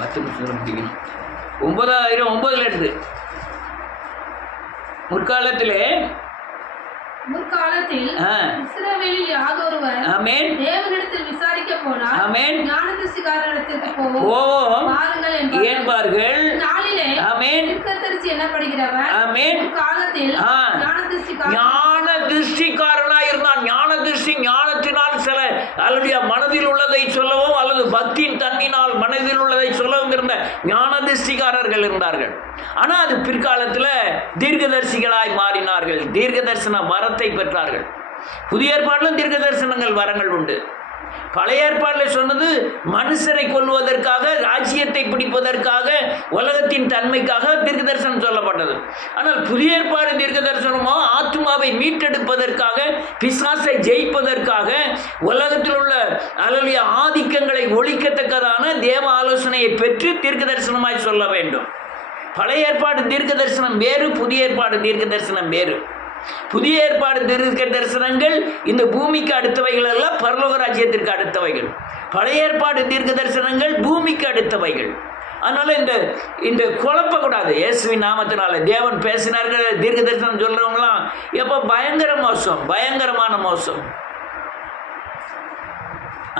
10 நிமிஷம் முடிக்கணும். 9,009 இருந்து முற்காலத்தில் இஸ்ரவேலில் யாதொருவர் தேவனிடத்தில் விசாரிக்க போனார், ஞானதிருஷ்டிக்காரரிடத்திற்கு போவோம் வாருங்கள் என்பார்கள். நாளிலே தீர்க்கதரிசி எனப்படுகிறவர் காலத்தில் ஞானதிருஷ்டிக்காரனாய் இருந்தான். ஞானதிருஷ்டி ஞானத்தினால் சில அல்லது மனதில் உள்ளதை சொல்லவும் அல்லது பக்தியின் தன்மையினால் மனதில் உள்ளதை சொல்லவும் இருந்த ஞானதிருஷ்டிக்காரர்கள் இருந்தார்கள். ஆனால் அது பிற்காலத்தில் தீர்க்கதரிசிகளாய் மாறினார்கள், தீர்க்க தரிசன வரத்தை பெற்றார்கள். புதிய ஏற்பாட்டிலும் தீர்க்க தரிசனங்கள் வரங்கள் உண்டு. பழைய ஏற்பாட்டில் சொன்னது மனுஷரை கொல்வதற்காக, ராஜ்யத்தை பிடிப்பதற்காக, உலகத்தின் தன்மைக்காக தீர்க்க தரிசனம் சொல்லப்பட்டது. ஆனால் புதிய ஏற்பாடு தீர்க்க தரிசனமோ ஆத்மாவை மீட்டெடுப்பதற்காக, பிசாசை ஜெயிப்பதற்காக, உலகத்தில் உள்ள அல்லது ஆதிக்கங்களை ஒழிக்கத்தக்கதான தேவ ஆலோசனையை பெற்று தீர்க்க தரிசனமாய் சொல்ல வேண்டும். பழைய ஏற்பாடு தீர்க்க தரிசனம் வேறு, புதிய ஏற்பாடு தீர்க்க தரிசனம் வேறு. புதிய ஏற்பாடு தீர்க்க தரிசனங்கள் இந்த பூமிக்கு அடுத்தவைகள் அல்ல, பரலோக ராஜ்யத்திற்கு அடுத்தவைகள். பழைய ஏற்பாடு தீர்க்க தரிசனங்கள் பூமிக்கு அடுத்தவைகள். அதனால இந்த குழப்பக்கூடாது. இயேசுவின் நாமத்தினால தேவன் பேசினார்கள் தீர்க்க தரிசனம் சொல்றவங்களாம் எப்போ பயங்கர மோசம், பயங்கரமான மோசம்.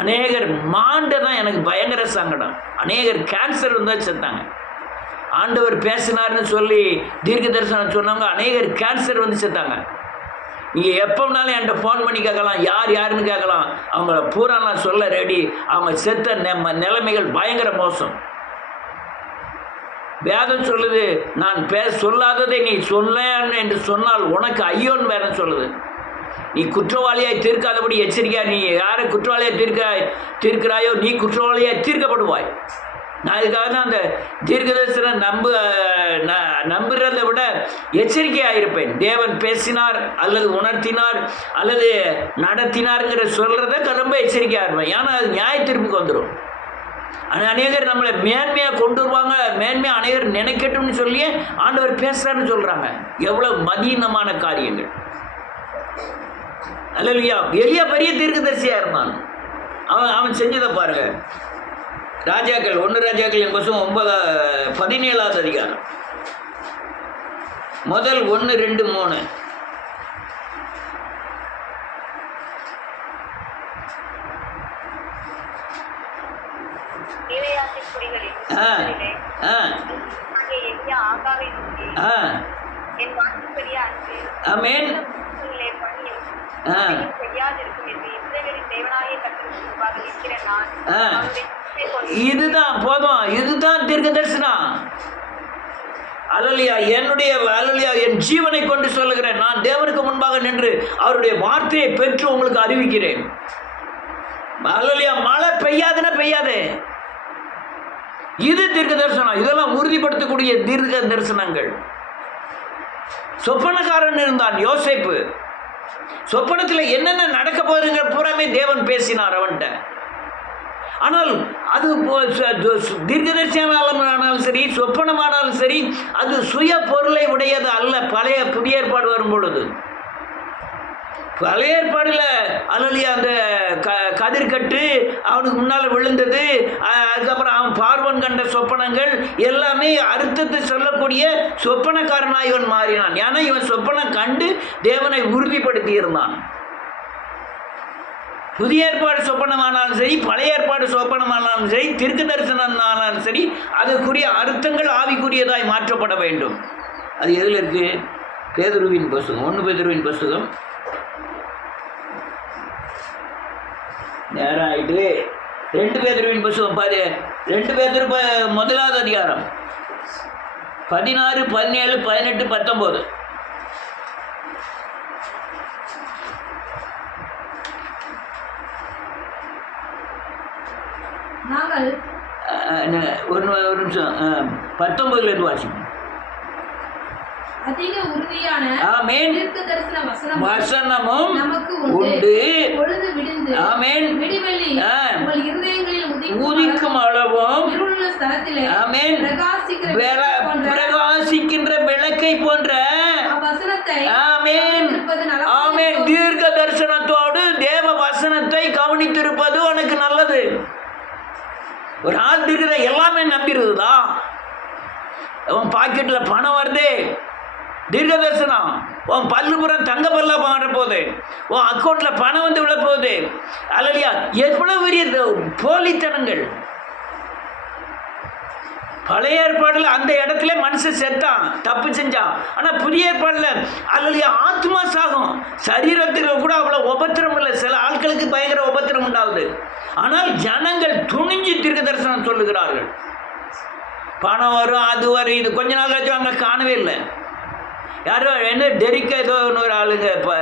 அநேகர் மாண்டதான் எனக்கு பயங்கர சங்கடம். அநேகர் கேன்சர் இருந்தால் செத்தாங்க. ஆண்டவர் பேசினார்னு சொல்லி தீர்க்க தரிசனம் சொன்னவங்க அநேகர் கேன்சர் வந்து செத்தாங்க. நீங்கள் எப்போனாலும் என்கிட்ட ஃபோன் பண்ணி கேட்கலாம், யாருன்னு கேட்கலாம். அவங்கள பூரா நான் சொல்ல ரெடி. அவங்க செத்த நிலைமைகள் பயங்கர மோசம். வேதம் சொல்லுது, நான் சொல்லாததை நீ சொல்ல என்று சொன்னால் உனக்கு ஐயோன்னு வேதம் சொல்லுது. நீ குற்றவாளியாய் தீர்க்காதபடி எச்சரிக்கையா. நீ யாரை குற்றவாளியாய் தீர்க்கிறாயோ நீ குற்றவாளியாய் தீர்க்கப்படுவாய். நான் இதுக்காக தான் அந்த தீர்க்கதரிசனம் நம்புறதை விட எச்சரிக்கையாக இருப்பேன். தேவன் பேசினார் அல்லது உணர்த்தினார் அல்லது நடத்தினார்ங்கிற சொல்கிறத ரொம்ப எச்சரிக்கையாக இருப்பேன். ஏன்னா அது நியாய தீர்ப்புக்கு வந்துடும். அநேகர் நம்மளை மேன்மையாக கொண்டு வருவாங்க, மேன்மையாக அநேகர் நினைக்கட்டும்னு சொல்லியே ஆண்டவர் பேசுகிறான்னு சொல்கிறாங்க. எவ்வளோ மதீனமான காரியங்கள். அல்லையா, எளிய பெரிய தீர்க்கதரிசியாக இருந்தான். அவன் செஞ்சதை பாருங்க. ராஜாக்கள் 1 ராஜாக்கள் என் பசங்க 17வது அதிகாரம் முதல் 1, 2, 3. ஆமென். இதுதான் போதும். இதுதான் தீர்க்க தரிசனம். அல்லேலூயா. என் ஜீவனை கொண்டு சொல்லுகிறேன். நான் தேவனுக்கு முன்பாக நின்று அவருடைய வார்த்தையை பெற்று உங்களுக்கு அறிவிக்கிறேன். அல்லேலூயா. மழை பெய்யாதுன்னா பெய்யாது. இது தீர்க்க தரிசனம். இதெல்லாம் உறுதிப்படுத்தக்கூடிய தீர்க்க தரிசனங்கள். சொப்பனக்காரன் இருந்தான் யோசேப்பு. சொப்பனத்தில் என்னென்ன நடக்க போகுதுங்கிற பூராமே தேவன் பேசினார் அவன்கிட்ட. ஆனால் அது தீர்க்கதரிசனமானாலும் சரி, சொப்பனமானாலும் சரி, அது சுய பொருளை உடையது அல்ல. புதிய ஏற்பாடு வரும் பொழுது பழைய ஏற்பாடில் அல்லையா அந்த கதிர்கட்டு அவனுக்கு முன்னால் விழுந்தது, அதுக்கப்புறம் அவன் பார்வன் கண்ட சொப்பனங்கள் எல்லாமே அர்த்தத்தை சொல்லக்கூடிய சொப்பனக்காரனாக இவன் மாறினான். ஏன்னா இவன் சொப்பனம் கண்டு தேவனை உறுதிப்படுத்தி இருந்தான். புதிய ஏற்பாடு சொப்பனமானாலும் சரி, பழைய ஏற்பாடு சொப்பனமானாலும் சரி, தீர்க்க தரிசனமானாலும் சரி, அதுக்குரிய அர்த்தங்கள் ஆவிக்குரியதாய் மாற்றப்பட வேண்டும். அது எதில் இருக்கு? பேதுருவின் புஸ்தகம், 1 பேதுருவின் புஸ்தகம். நேரம் ஆகிட்டு 2 பேதுருவின் புஸ்தகம் 2 பேதுரு 1வது அதிகாரம் 16, 17, 18, 19. ஒரு நிமிஷம் 19 வாசிப்போம். அதிக உறுதியான வசனமும் உண்டு. ஆமென். உதிக்கும் அளவும் ஆமென் பிரகாசிக்கின்ற விளக்கை போன்ற ஆமென் ஆமென் தீர்க்க தரிசனத்தோடு தேவ வசனத்தை கவனித்திருப்பது உனக்கு நல்லது. ஒரு ஆள் இருக்கிற எல்லாமே நம்பிடுறதா? உன் பாக்கெட்டில் பணம் வருது, தீர்க்க தரிசனம். உன் பல்லு புறம் தங்க பல்லா மாற போகுது, உன் அக்கௌண்ட்டில் பணம் வந்து விழ போகுது. அல்லையா, எவ்வளோ பெரிய போலித்தனங்கள். பழைய ஏற்பாடில் அந்த இடத்துல மனுஷன் செத்தான், தப்பு செஞ்சான். ஆனால் புதிய ஏற்பாடில் அல்லையா ஆத்மா சாகும். சரீரத்துக்கு கூட அவ்வளோ உபத்திரம் இல்லை. சில ஆட்களுக்கு பயங்கர உபத்திரம் உண்டாகுது. ஆனால் ஜனங்கள் துணிஞ்சு தீர்க்க தரிசனம் சொல்லுகிறார்கள். பணம் வரும், அது வரும், இது கொஞ்ச நாள் ஆச்சும் அங்கே காணவே இல்லை. யாரோ என்ன டெரிக்கா ஏதோ இன்னொரு ஆளுங்க இப்போ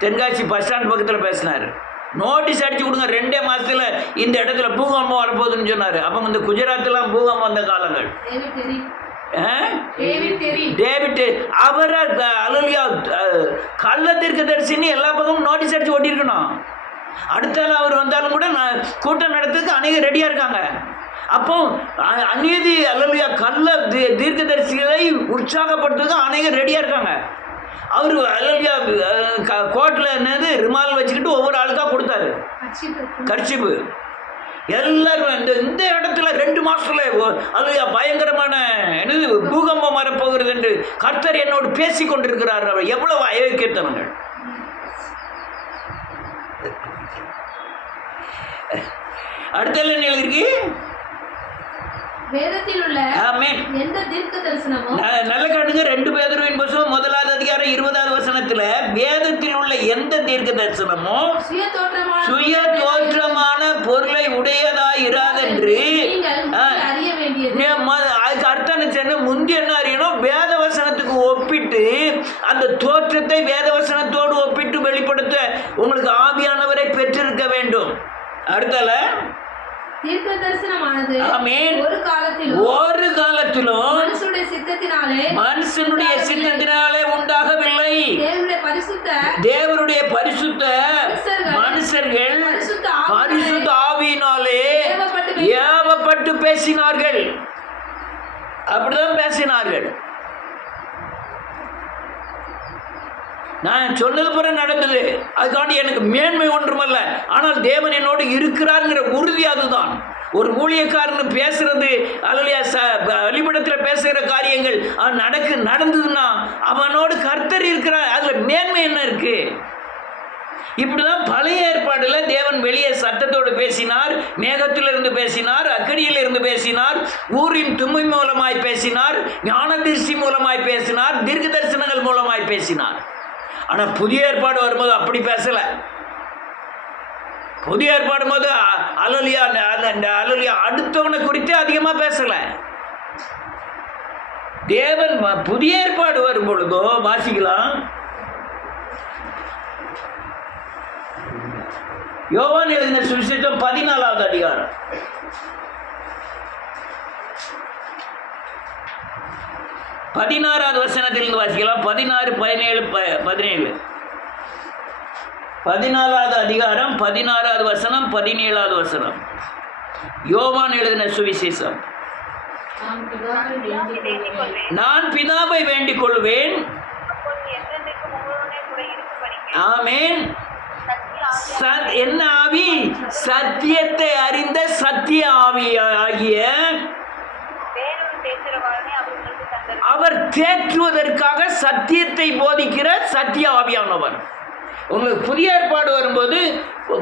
தென்காசி பஸ் ஸ்டாண்ட் பக்கத்தில் பேசினார். நோட்டீஸ் அடிச்சு கொடுங்க, 2 மாதத்தில் இந்த இடத்துல பூகம்பம் வரப்போகுதுன்னு சொன்னார். அப்போ இந்த குஜராத்லாம் பூகம்பம் வந்த காலங்கள். டேவிட் அவரை அலுவலியா கள்ள தீர்க்க தரிசின்னு எல்லா பக்கமும் நோட்டீஸ் அடிச்சு ஓட்டியிருக்கணும். அடுத்தால அவர் வந்தாலும் கூட நான் கூட்டம் நடத்துறதுக்கு அநேக ரெடியாக இருக்காங்க. அப்போ அநீதி அல்லையா கள்ள தீர்க்கதரிசிகளை உற்சாகப்படுத்துறதுக்கு அநேக ரெடியாக இருக்காங்க. அவர் அல்லையா கோட்டில் என்னது ரிமால் வச்சுக்கிட்டு ஒவ்வொரு ஆளுக்காக கொடுத்தாரு கர்ச்சிப்பு. எல்லாரும் இந்த இடத்துல 2 மாதத்துல அல்லையா பயங்கரமான என்னது பூகம்பம் வரப்போகிறது என்று கர்த்தர் என்னோடு பேசி கொண்டிருக்கிறார். அவர் எவ்வளவு அயோக்கியத்தனங்கள். அடுத்த என்ன எழுதிருக்கு? வேதத்தில் உள்ள எந்த தீர்க்க தரிசனமும் நல்ல காட்டுங்க. 2 பேதுருவின் புத்தகம் 1வது அதிகாரம் 20வது வசனத்துல வேதத்தில் உள்ள எந்த தீர்க்க தரிசனமும் சுய தோற்றமான பொருளை உடையதாய் இராதென்று அறிய வேண்டியது. அதுக்கு அர்த்தம் முந்தி என்ன அறியணும்? வேத வசனத்துக்கு ஒப்பிட்டு அந்த தோற்றத்தை வேத வசனத்தோடு ஒப்பிட்டு வெளிப்படுத்த உங்களுக்கு ஆவியானவரை பெற்றிருக்க வேண்டும். அடுத்தல தீர்க்க தரிசனமானது ஒரு காலத்திலும் மனுஷனுடைய சித்தத்தினாலே உண்டாகவில்லை. தேவனுடைய பரிசுத்த மனுஷர்கள் பரிசுத்த ஆவியினாலே ஏவப்பட்டு பேசினார்கள். அப்படிதான் பேசினார்கள். நான் சொன்னது போல நடந்தது. அதுக்காண்டி எனக்கு மேன்மை ஒன்றுமல்ல. ஆனால் தேவன் என்னோடு இருக்கிறாருங்கிற உறுதி அதுதான். ஒரு ஊழியக்காரன் பேசுறது அல்லையா வழிபடத்தில் பேசுகிற காரியங்கள் நடந்ததுன்னா அவனோடு கர்த்தர் இருக்கிறார். அதில் மேன்மை என்ன இருக்கு? இப்படிதான் பழைய ஏற்பாடுல தேவன் வெளியே சத்தத்தோடு பேசினார், மேகத்திலிருந்து பேசினார், அக்கடியிலிருந்து பேசினார், ஊரின் தும்மி மூலமாய் பேசினார், ஞான திருஷ்டி மூலமாய் பேசினார், தீர்க்க தரிசனங்கள் மூலமாய் பேசினார். ஆனால் புதிய ஏற்பாடு வரும்போது அப்படி பேசலை. புதிய ஏற்பாடு போது அலுவலியா அடுத்தவனை குறித்து அதிகமாக பேசலை. தேவன் புதிய ஏற்பாடு வரும் பொழுதோ வாசிக்கலாம். யோவான் எழுதின சுவிசேஷம் 14வது அதிகாரம் 16வது வசனத்திலிருந்து வாசிக்கலாம். 16, 17, 17. 14வது அதிகாரம் 16வது வசனம் 17வது வசனம். யோவான் எழுதின சுவிசேஷம். நான் பிதாவை வேண்டிக் கொள்வேன். ஆமென். என்ன ஆவி? சத்தியத்தை அறிந்த சத்திய ஆவி ஆகிய அவர் தேற்றுவதற்காக சத்தியத்தை போதிக்கிற சத்திய ஆவியானவர். உங்களுக்கு புதிய ஏற்பாடு வரும்போது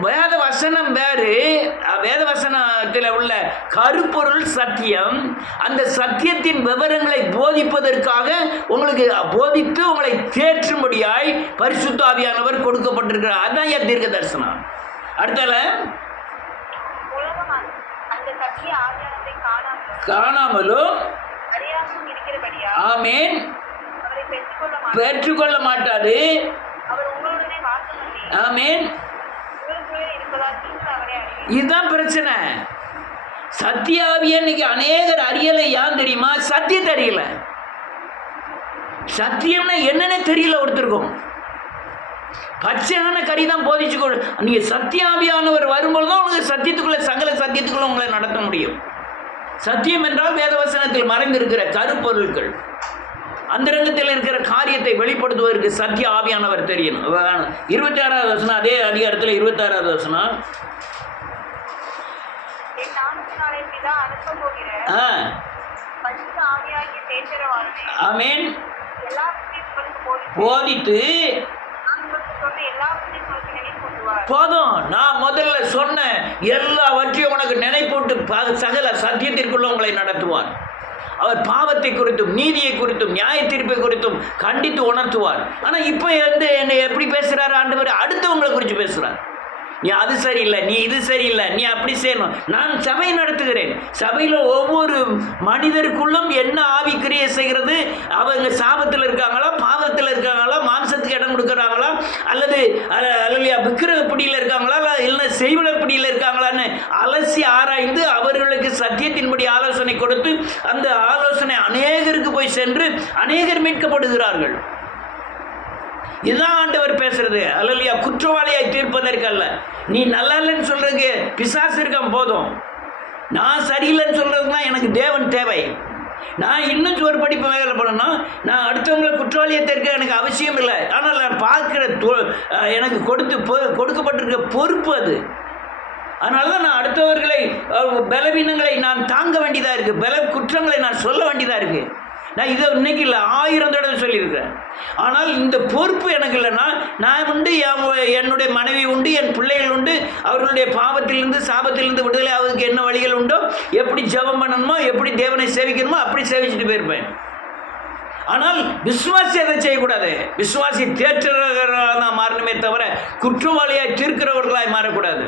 வேத வசனம் வேறு, வேத வசனத்தில் உள்ள கருப்பொருள் சத்தியம். அந்த சத்தியத்தின் விவரங்களை போதிப்பதற்காக உங்களுக்கு போதித்து உங்களை தேற்றும்படியாய் பரிசுத்த ஆவியானவர் கொடுக்கப்பட்டிருக்கிறார். அதுதான் என் தீர்க்க தரிசனம். அடுத்தால காணாமலும் ஆமென் பெற்றுக்கொள்ள மாட்டாது. ஆமென். இதுதான் பிரச்சனை. சத்தியாவிய இன்னைக்கு அநேகர் அறியலை. ஏன் தெரியுமா? சத்தியத்தை அறியல. சத்தியம்னா என்னன்னே தெரியல ஒருத்தருக்கும். பச்சையான கறி தான் போதிச்சு கொடு. நீங்க சத்தியாவியானவர் வரும்போது தான் உங்களுக்கு சத்தியத்துக்குள்ள சகல சத்தியத்துக்குள்ள உங்களை நடத்த முடியும். சத்தியம் என்றால் வேதவசனத்தில் மறைந்திருக்கிற கருப்பொருட்கள், அந்த ரங்கத்தில் இருக்கிற காரியத்தை வெளிப்படுத்துவதற்கு சத்திய ஆவியானவர் தெரியணும். 26வது வசனம், அதே அதிகாரத்தில் 26வது வசனம். அனுப்ப போகிற பரிசுத்த ஆவியாகிய தேற்றரவாளனே, ஆமென். எல்லாவற்றையும் உங்களுக்கு போதித்து நான் உங்களுக்கு சொன்ன எல்லாவற்றையும் உங்களுக்கு நினைவு கொண்டுவார். போதும், நான் முதல்ல சொன்ன எல்லாவற்றையும் உனக்கு நினைப்பூட்டு சகல சத்தியத்திற்குள்ள உங்களை நடத்துவார். அவர் பாவத்தை குறித்தும் நீதியை குறித்தும் நியாய தீர்ப்பை குறித்தும் கண்டித்து உணர்த்துவார். ஆனால் இப்போ என்னை எப்படி பேசுகிறாரு ஆண்டவர்? அடுத்தவங்களை குறித்து பேசுகிறார். நீ அது சரியில்லை, நீ இது சரியில்லை, நீ அப்படி செய்யணும். நான் சபை நடத்துகிறேன். சபையில் ஒவ்வொரு மனிதருக்குள்ளும் என்ன ஆவிக்கிரியை செய்கிறது, அவங்க சாபத்தில் இருக்காங்களா, பாவத்தில் இருக்காங்களா, மாம்சத்துக்கு இடம் கொடுக்குறாங்களா, அல்லது விக்கிரக பிடியில் இருக்காங்களா, இல்லை செய்வன பிடியில் இருக்காங்களான்னு அலசி ஆராய்ந்து அவர்களுக்கு சத்தியத்தின்படி ஆலோசனை கொடுத்து அந்த ஆலோசனை அநேகருக்கு போய் சென்று அநேகர் மீட்கப்படுகிறார்கள். இதுதான் ஆண்டவர் பேசுறது. அல்லையா, குற்றவாளியாய் தீர்ப்பதற்கல்ல. நீ நல்லா இல்லைன்னு சொல்றதுக்கு பிசாசு இருக்கான் போதும். நான் சரியில்லைன்னு சொல்றதுக்கு தான் எனக்கு தேவன் தேவை. நான் இன்னும் ஒரு படிப்பு மேலே பண்ணணும். நான் அடுத்தவங்களை குற்றவாளியை தீர்க்க எனக்கு அவசியம் இல்லை. ஆனால் நான் பார்க்குற எனக்கு கொடுக்கப்பட்டிருக்க பொறுப்பு அது. அதனால தான் நான் அடுத்தவர்களை பலவீனங்களை நான் தாங்க வேண்டியதாக இருக்குது, குற்றங்களை நான் சொல்ல வேண்டியதாக இருக்குது. நான் இதை இன்னைக்கு இல்லை 1000 தடவை சொல்லியிருக்கிறேன். ஆனால் இந்த பொறுப்பு எனக்கு இல்லைன்னா நான் உண்டு, என்னுடைய மனைவி உண்டு, என் பிள்ளைகள் உண்டு. அவர்களுடைய பாவத்திலிருந்து சாபத்திலிருந்து விடுதலை ஆவதற்கு என்ன வழிகள் உண்டோ, எப்படி ஜெபம் பண்ணணுமோ, எப்படி தேவனை சேவிக்கணுமோ அப்படி சேவிச்சுட்டு போயிருப்பேன். ஆனால் விசுவாசி அதை செய்யக்கூடாது. விசுவாசி தேற்றவர்களாக தான் மாறணுமே தவிர குற்றவாளியாய் தீர்க்கிறவர்களாய் மாறக்கூடாது.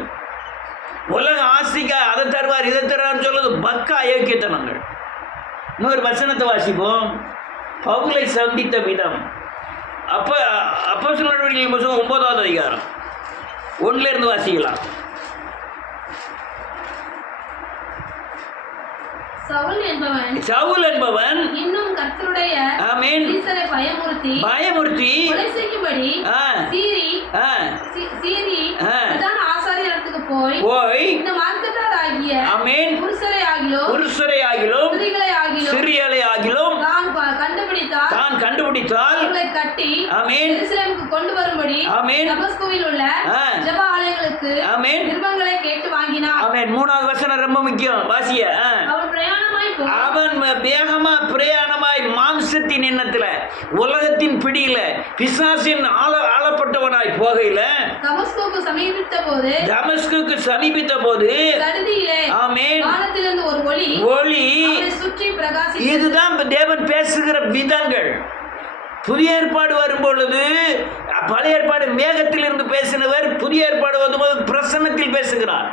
உலக ஆசைக்கா அதை தருவார் இதை தருவார்னு சொல்வது பக்க அயோக்கியத்தனங்கள். இன்னொரு வசனத்தை வாசிப்போம். பவுலை சந்தித்த விதம். அப்போஸ்தலர் நடவடிக்கைகள் புத்தகம் 9வது அதிகாரம் 1 வாசிக்கலாம். சவுல் என்பவன் இன்னும் கர்த்தருடைய பயமுறுத்தி ஆசாரியத்துக்கு போய் இந்த மார்க்கத்தாராகிய புருஷரையாகிலும் சிறியலையாகிலும் தான் கண்டுபிடித்தால் கட்டி கொண்டு வரும்படி தமஸ்குவில் உள்ள ஜெப ஆலயங்களுக்கு நிருபங்களை கேட்டு வாங்கினார். 3வது வசனம் ரொம்ப முக்கியம். வாசிய அவன் வேகமா பிரயாணமாய் மாம்சத்தின் எண்ணத்துல உலகத்தின் பிடியில பிசாசின் ஆளப்பட்டவனாய் போகையில தமஸ்குக்கு சமீபித்த போது வானத்திலிருந்து ஒரு ஒளி சுற்றி பிரகாசித்தது. இதுதான் தேவன் பேசுகிற விதங்கள். புதிய ஏற்பாடு வரும் பொழுது பழைய ஏற்பாடு மேகத்திலிருந்து பேசினவர், புதிய ஏற்பாடு வரும்போது பிரசன்னத்தில் பேசுகிறார்.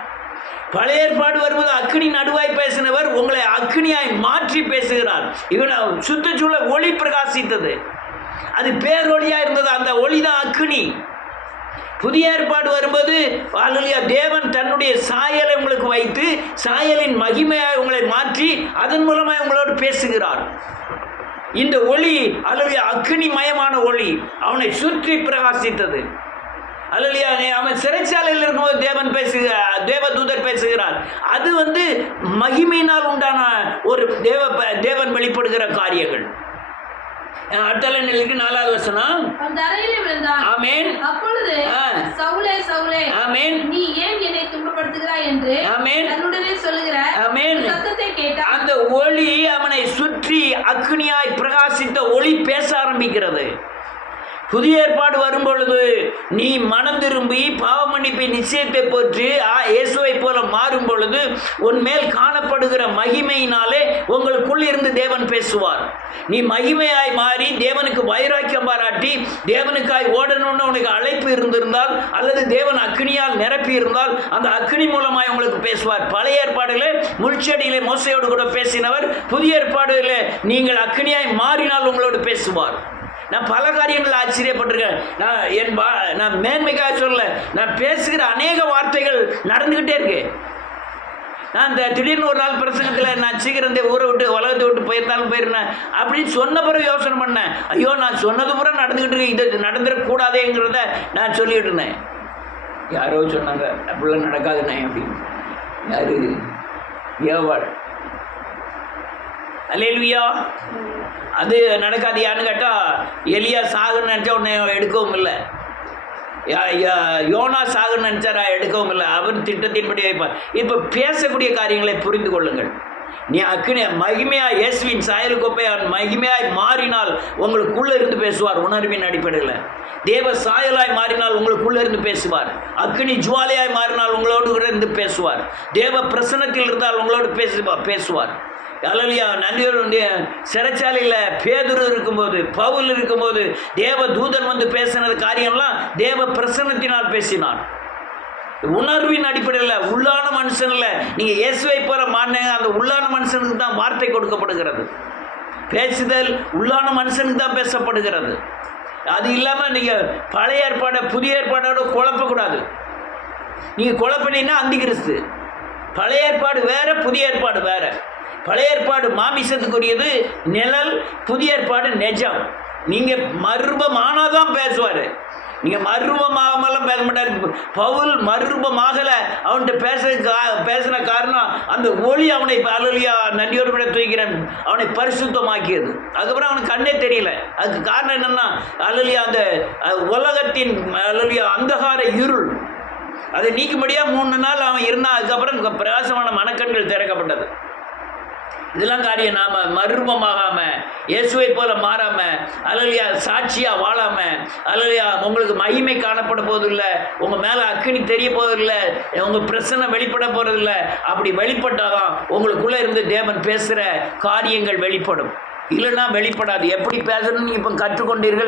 பழைய ஏற்பாடு வரும்போது அக்னி நடுவாய் பேசினவர் உங்களை அக்னியாய் மாற்றி பேசுகிறார். இவன் சுற்றுச்சூழல் ஒளி பிரகாசித்தது, அது பேரொளியா இருந்தது, அந்த ஒளி தான் அக்னி. புதிய ஏற்பாடு வரும்போது தேவன் தன்னுடைய சாயலை உங்களுக்கு வைத்து சாயலின் மகிமையாய் உங்களை மாற்றி அதன் மூலமாக உங்களோடு பேசுகிறார். இந்த ஒளி அக்னிமயமான ஒளி அவனை சுற்றி பிரகாசித்தது. அவன் சிறைச்சாலையில் இருக்கும்போது தேவதூதர் பேசுகிறார். அது மகிமையினால் உண்டான ஒரு தேவன் வெளிப்படுகிற காரியங்கள். அடுத்த நிலைக்கு 4வது வசனம். ஆமென். அப்பொழுது சவுலே சவுலே ஆமென் நீ ஏன் என்னை துன்பப்படுத்துகிறாய் என்று ஆமென் தன்னுடனே சொல்லுகிற ஆமென் சத்தத்தை கேட்டான். அந்த ஒளி அவனை சுற்றி அக்னியாய் பிரகாசித்த ஒளி பேச ஆரம்பிக்கிறது. புதிய ஏற்பாடு வரும் பொழுது நீ மனம் திரும்பி பாவ மன்னிப்பை நிச்சயத்தை போற்றி இயேசுவை போல மாறும் பொழுது உன் மேல் காணப்படுகிற மகிமையினாலே உங்களுக்குள் இருந்து தேவன் பேசுவார். நீ மகிமையாய் மாறி தேவனுக்கு வைராக்கியம் பாராட்டி தேவனுக்காய் ஓடணும்னு உனக்கு அழைப்பு இருந்திருந்தால் அல்லது தேவன் அக்னியால் நிரப்பி இருந்தால் அந்த அக்னி மூலமாய் உங்களுக்கு பேசுவார். பழைய ஏற்பாடுகளே முள்செடியிலே மோசையோடு கூட பேசினவர், புதிய ஏற்பாடுகளே நீங்கள் அக்னியாய் மாறினால் உங்களோடு பேசுவார். நான் பல காரியங்களில் ஆச்சரியப்பட்டிருக்கேன். நான் மேன்மைக்காக சொல்ல, நான் பேசுகிற அநேக வார்த்தைகள் நடந்துக்கிட்டே இருக்கு. நான் இந்த திடீர்னு ஒரு நாள் பிரசங்கத்தில் நான் சீக்கிரம் இந்த ஊரை விட்டு உலகத்தை விட்டு போயிருந்தாலும் போயிருந்தேன் அப்படின்னு சொன்ன பிறகு யோசனை பண்ணேன். ஐயோ, நான் சொன்னது பூரா நடந்துக்கிட்டு இருக்கு, இது நடந்துடக்கூடாதேங்கிறத நான் சொல்லிட்டு இருந்தேன். யாரோ சொன்னாங்க அப்படிலாம் நடக்காதுண்ணே அப்படின்னு. யாரு? ஏவாள். அல்லேலூயா. அது நடக்காதியான்னு கேட்டால் எலியா சாகுன்னு நினச்சா உடனே எடுக்கவும் இல்லை. யோனா சாகுன்னு நினச்சாரா? எடுக்கவும் இல்லை. அவர் திட்டத்தின்படி வைப்பார். இப்போ பேசக்கூடிய காரியங்களை புரிந்து கொள்ளுங்கள். நீ அக்கினி மகிமையாய் இயேசுவின் சாயல் கோப்பையால் மகிமையாய் மாறினால் உங்களுக்குள்ளே இருந்து பேசுவார். உணர்வின் அடிப்படையில் தேவ சாயலாய் மாறினால் உங்களுக்குள்ளே இருந்து பேசுவார். அக்கினி ஜுவாலையாய் மாறினால் உங்களோடு இருந்து பேசுவார். தேவ பிரசன்னத்தில் இருந்தால் உங்களோடு பேசுவார். அல்லேலூயா. நன்றியோருடைய சிறைச்சாலையில் பேதுரு இருக்கும்போது, பவுல் இருக்கும்போது தேவ தூதன் வந்து பேசினது காரியம்லாம் தேவ பிரசன்னத்தினால் பேசினான். உணர்வின் அடிப்படையில், உள்ளான மனுஷனில் நீங்கள் இயேசுவை போல மாறினீங்க, அந்த உள்ளான மனுஷனுக்கு தான் வார்த்தை கொடுக்கப்படுகிறது. பேசுதல் உள்ளான மனுஷனுக்கு தான் பேசப்படுகிறது. அது இல்லாமல் நீங்கள் பழைய ஏற்பாடை புதிய ஏற்பாடோடு குழப்பக்கூடாது. நீங்கள் குழப்பினீங்கன்னா அந்தி கிறிஸ்து. பழைய ஏற்பாடு வேறு, புதிய ஏற்பாடு வேறு. பழைய ஏற்பாடு மாமிசத்துக்குரியது, நிழல். புதிய ஏற்பாடு நிஜம். நீங்கள் மறுரூபமானாதான் பேசுவார். நீங்கள் மறுரூபமாகலாம் பேச மாட்டார். பவுல் மறுரூபமாகலை. அவன்கிட்ட பேசின காரணம் அந்த ஒளி அவனை அல்லேலூயா நன்றியோடு கூட தூக்கிறேன், அவனை பரிசுத்தமாக்கியது. அதுக்கப்புறம் அவனுக்கு கண்ணே தெரியல. அதுக்கு காரணம் என்னென்னா அல்லேலூயா அந்த உலகத்தின் அல்லேலூயா அந்தகார இருள் அதை நீக்கும்படியாக 3 நாள் அவன் இருந்தான். அதுக்கப்புறம் பிரகாசமான மனக்கண்கள் திறக்கப்பட்டது. இதெல்லாம் காரியம். நாம் மறுரூபமாகாமல், இயேசுவை போல மாறாமல், அல்லேலூயா சாட்சியாக வாழாமல், அல்லேலூயா உங்களுக்கு மகிமை காணப்பட போவதில்லை, உங்கள் மேலே அக்கினி தெரிய போவதில்லை, உங்கள் பிரசன்னம் வெளிப்பட போகிறதில்லை. அப்படி வெளிப்பட்டால் தான் உங்களுக்குள்ளே இருந்து தேவன் பேசுகிற காரியங்கள் வெளிப்படும். இல்லைன்னா வெளிப்படாது. எப்படி பேசணும்னு இப்போ கற்றுக்கொண்டீர்கள்.